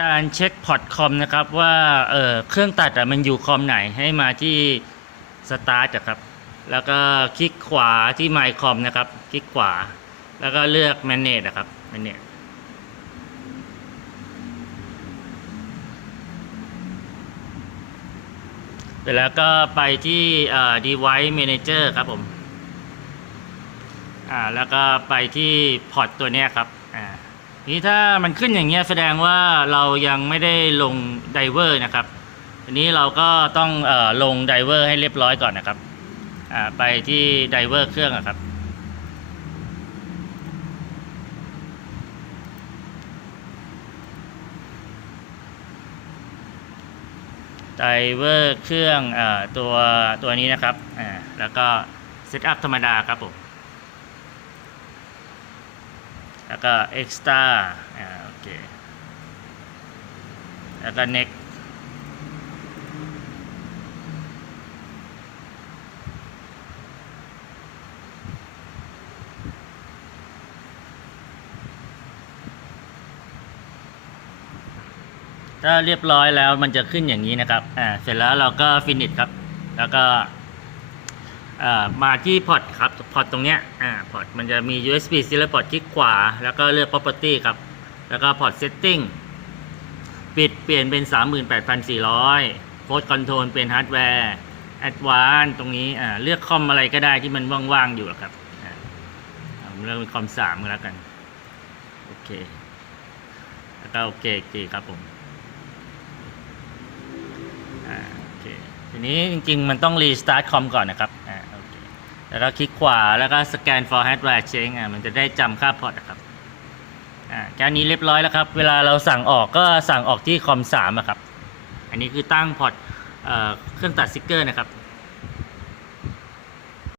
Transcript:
การเช็คพอร์ตคอมนะครับว่าเออเครื่องตัดอะมันอยู่คอมไหนให้มาที่สตาร์ทครับ แล้วก็คลิกขวาที่ไมค์คอมนะครับ คลิกขวา แล้วก็เลือก manage นะครับ manage เสร็จแล้วก็ไปที่เอ่อ device manager ครับผมอ่าแล้วก็ไปที่พอร์ตตัวนี้ครับอ่า นี้ถ้ามันขึ้นอย่างเงี้ยแสดงว่าเรายังไม่ได้ลงไดเวอร์นะครับทีนี้เราก็ต้องอลงไดเวอร์ให้เรียบร้อยก่อนนะครับไปที่ไดเวอร์เครื่องครับไดเวอร์เครื่องอตัวตัวนี้นะครับแล้วก็เซตอัพธรรมดาครับผม แล้วก็ extra อ่าโอเคแล้วก็ next ถ้าเรียบร้อยแล้วมันจะขึ้นอย่างนี้นะครับ อ่า เสร็จแล้วเราก็ finish ครับ แล้วก็ มาที่พอร์ตครับพอร์ตตรงเนี้ยอ่าพอร์ตมันจะมี USB serial port คลิกขวา แล้วก็เลือก property ครับ แล้วก็พอร์ต setting ปิดเปลี่ยนเป็น 38,400โค้ดคอนโทรลเป็นฮาร์ดแวร์ advanced ตรงนี้อ่าเลือกคอมอะไรก็ได้ที่มันว่างๆอยู่อะครับผมเลือกเป็นคอม3ก็แล้วกัน โอเค แล้วก็โอเคอีครับผมอ่าโอเคทีนี้จริงๆ มันต้องรีสตาร์ทคอมก่อนนะครับ แล้วก็คลิกขวาแล้วก็สแกน for hardware change อ่ามันจะได้จำค่าพอร์ตนะครับอ่าแค่นี้เรียบร้อยแล้วครับ เวลาเราสั่งออกก็สั่งออกที่คอม3อะครับ อันนี้คือตั้งพอร์ตเอ่อเครื่องตัดสติกเกอร์นะครับ